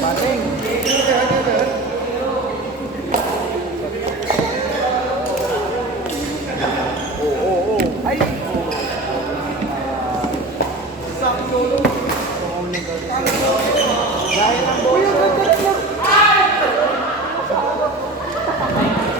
Pating. Oo. Ay! Sakto. Dahil ang bola.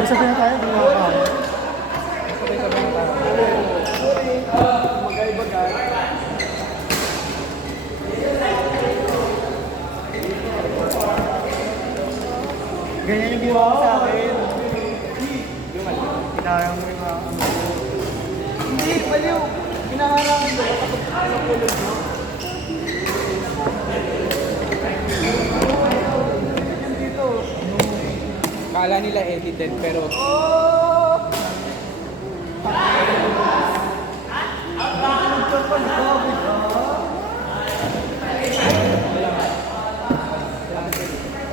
Sabay na tayo, di ba? Sabay na tayo. Magay-bagay. Ganyan yung ginawa sa akin. Pinarang mo yung ano. Hindi, baliw. Pinaharangan ko. Sa kulog mo. Dito. Kala nila edited pero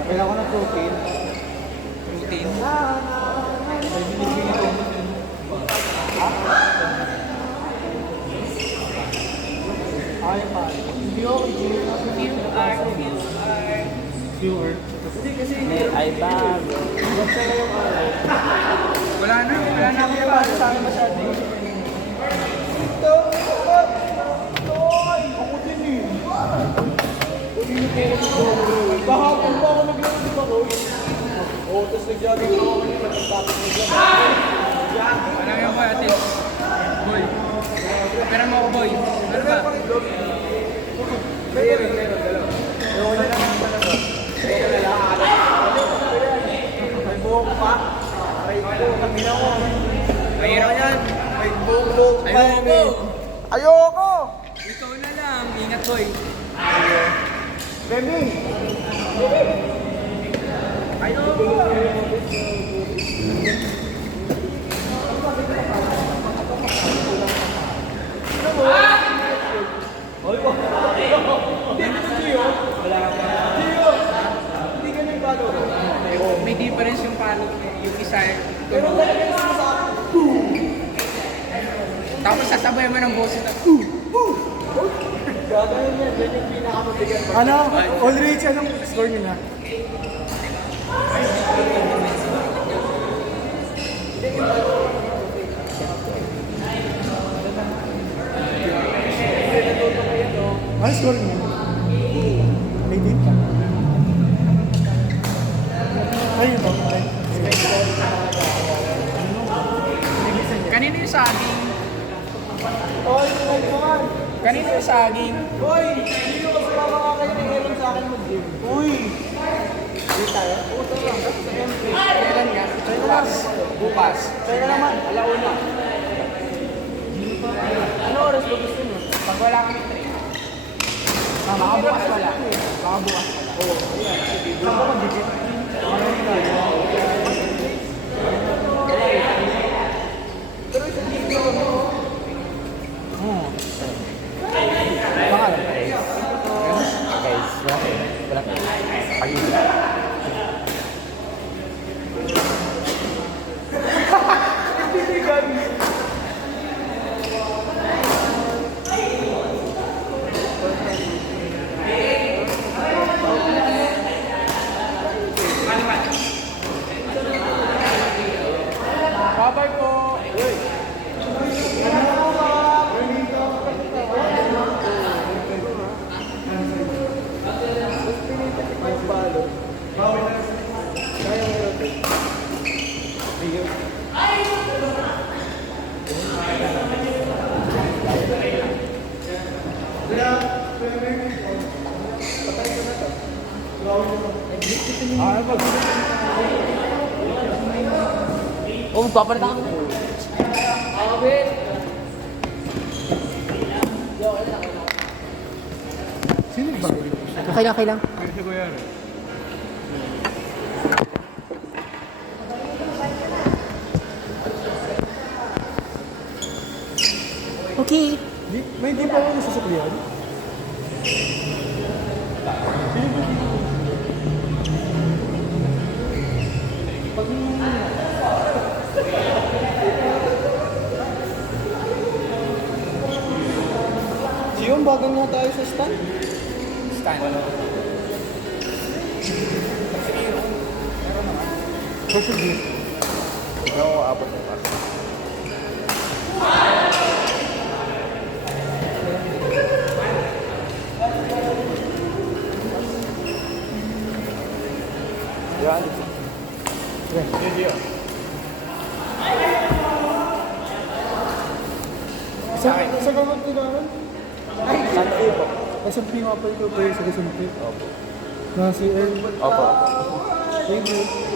Kailangan ko ng protein. routine. Ay, pa. Hindi ako. Viewer. Hindi kasi Ay ba? basta na yung alay. Wala na ako Hindi pa. pa sa akin masyado. Ito! Toy! Ako din eh. Kahapon pa ako naglaro di ba ko? Oo, tapos nag-jogging ako kanina. Pagkatapos nag-jogging. Ano yung boy ate? Boy. Pera mo ako boy. Ano ba? Meron. Ewan na lang ang talaga. May buhok pa. May buhok. Kamina ko. Mahirap yan. May buhok pa. Ayoko. Ayoko! Ikaw na lang. Ingat boy. Remy! Ayoko. Hindi ka nang balo. May difference yung palo. Yung isa Pero talaga yung sinasabi. tapos sasabay mo ng boses na Gagawin yan. Yan yung pinakamabigat. Ano? All reach. Anong score niyo na? Ano score niyo? 18 ka. Ayun ito. kanino yung saging? Oy, naman. Kanino yung saging? Hoy! Hindi ko kasi mama kayo ng Aaron sa akin mag-gym. Uy! Hindi tayo? Puto lang. Sa MP. Kailan nga? Bukas. Bukas. Kaya naman, alauna. Ano oras ba gusto nyo? Pag wala kami train. Baka bukas wala. Baka bukas wala. Oo, ayan. Saan ka mag-gym? Pero isang gym ko mo. Pangalan pa guys. Guys, wala ka. Ayun. Bye-bye po. Oh, magpapalit ako. Sino ba? Okay lang. Kasi ko yan. Okay. May hindi pa ako nasusuklihan. Sino ba dito? Pag Yung bago nga tayo sa stand. Stand. Kasi di. Ikaw ako abot ng pass. Yan. Video. Sa gamot ko naman? Ay, Santi po. SMP nga pa ito po sa SMP. Opo. Nasi L. Opo. Thank you.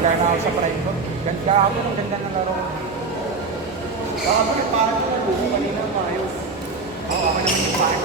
Wala na ako sa prime ko. Ganda ako ng ganda ng laro. Baka ba parang nag-uwi kanina maayos. Oo, ako naman yung fan.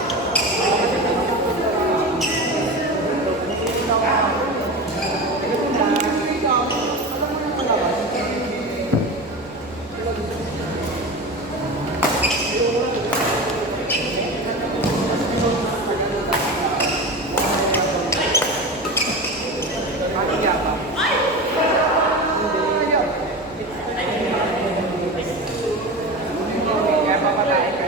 Kaya papatayin ka.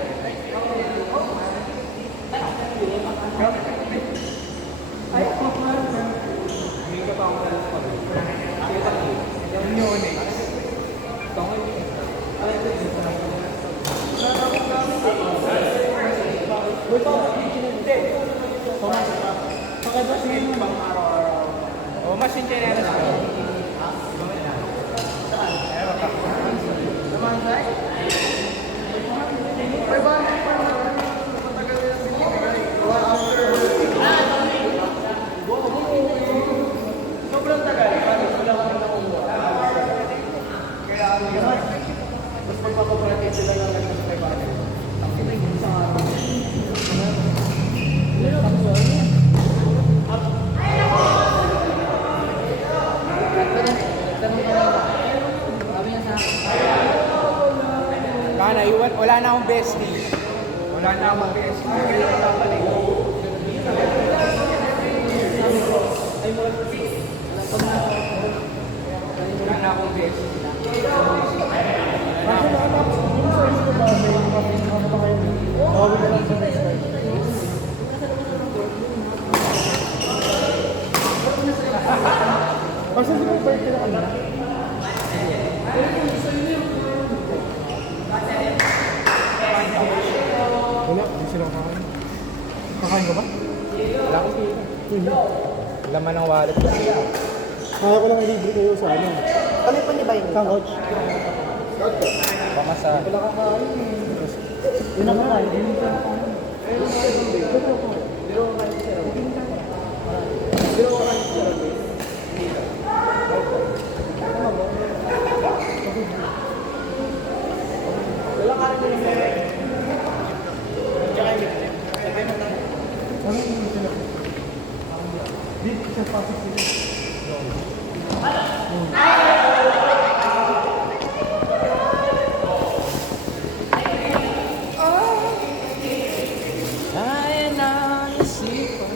O, mas yung chinela na. Sobrang tagal. Wala ko rin nakuha. Kaya mas magpapabratin sila ng naging 500. Ang pinag sa araw. Kana, wala na akong bestie. Wala na akong bestie. Kailangan ko babalik. Wala na akong bestie. Kasi nakatapos yung sa inyo ba? May mga kayo. Tawag na lang sa next time. Kasi di ba birthday na kanina? Wala, hindi sila kakain. Kakain ka ba? Wala ko Hindi. laman ng wallet ko. Kaya ko lang ilibre kayo sa ano. Kami pa niya ba yun? Kang coach. Pamasa. Wala kakain. Yun ang kakain. Hindi mo siya kakain. Ano yung sila? Di, siya pasok sila. Ay, naisipan.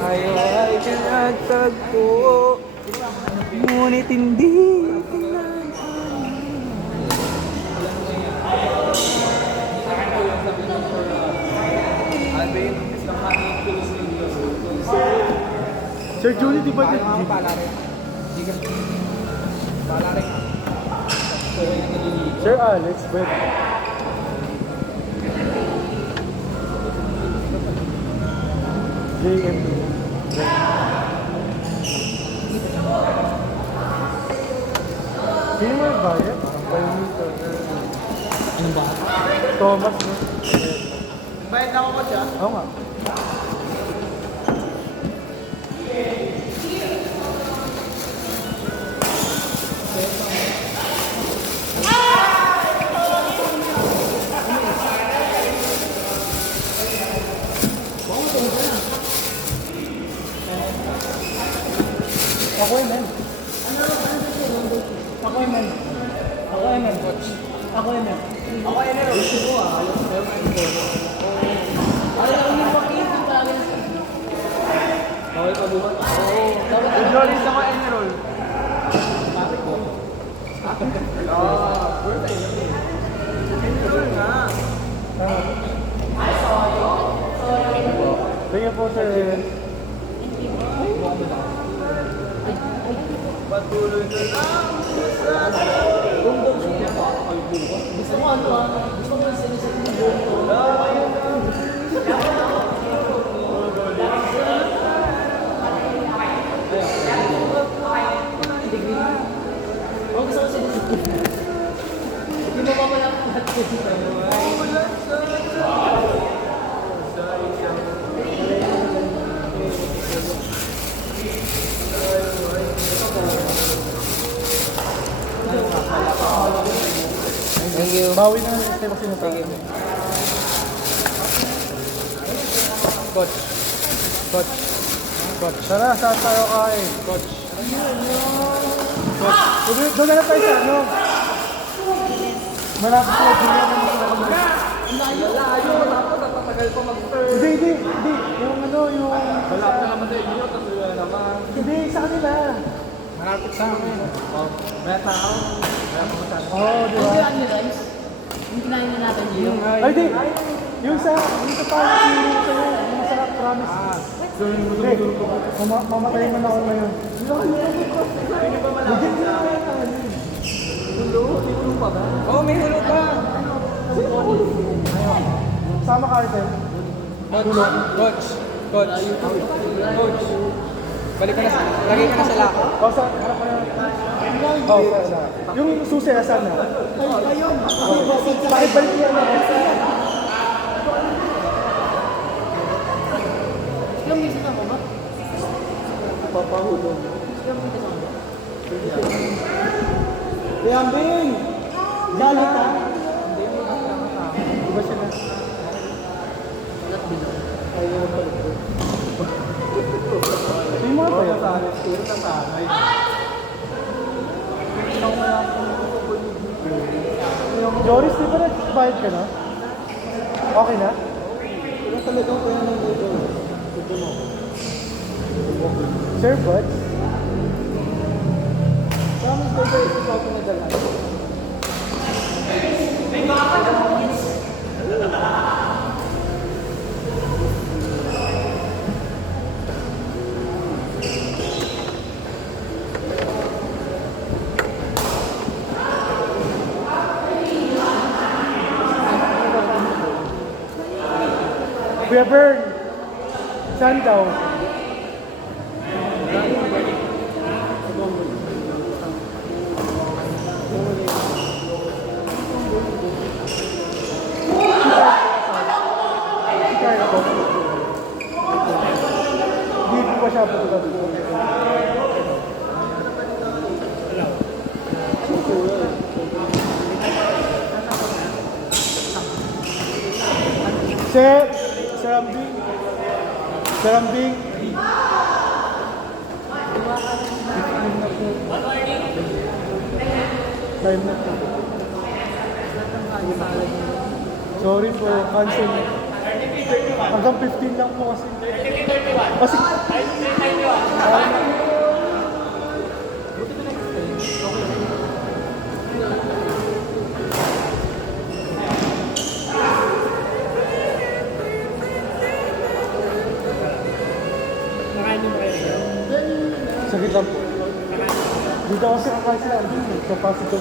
Ayaw ay tinatagpo, ngunit hindi Sir Julie, di ba Paano ako pala rin? Hindi ka. Pala rin. Sir Alex, but JM2. Sino mo nagbayad? Parang 5 meter. Ano ba? Thomas, no? Bayad na ako ko siya. Oo nga. Ako yun, man. Ako yun, man. Ako yun, man. Ako yun, man. Ako yun, man. Okay pa buwan? Flores ako enroll. Thank you po, sir. Patuloy na lang. Gusto mo ano ah? Gusto mo yung sinisip mo yung oh, gusto ko sinisip mo. Hindi mo mamala ang lahat ko. Thank you. Bawi na lang tayo kasi nito. Coach. Coach. Coach. Tara, saan tayo kain? Coach. Doon na lang tayo sa ano? Malapit sila, Julian na mga kamay. Layo, dapat natatagal pa mag-turn. Hindi. Yung ano, yung... Malapit na naman sa inyo, tapos wala naman. Hindi, sa kanila. Malapit sa amin. May tao. Oo, di ba? Ano guys? Yung kinain na natin yun. Ay, di. Yung sa parang yung sa'yo, yung masarap, promise. Hey, mamatay man ako ngayon. Legit na yan. Oh, may hulo pa. Sama ka rin. Coach. Coach. Coach. Balik ka na sa... Lagay ka na sa lako. O, sa harap ka na. Oh, yung susi, asan na? Ayun. Pakibalik yan. Yung music ako ba? Papahulong. Yung music ako ba? Yambing! Galit ha? Diba siya na? Ayaw pa rin. Yung mga tayo sa akin, puro na sanay. Joris, di ba nag-bayad ka na? Okay na? Pero talagang kaya nang Joris. Sir Buds? Promise ko Joris, ikaw pinadala. Kuya Bern, saan daw? Hindi pa siya pupunta dito. Sir Ambing. Sir Ambing. Time na po. Sorry po, cancel. Hanggang 15 lang po kasi. Kasi... Saglit lang po. Dito kasi kakain sila. Sa pasok ko.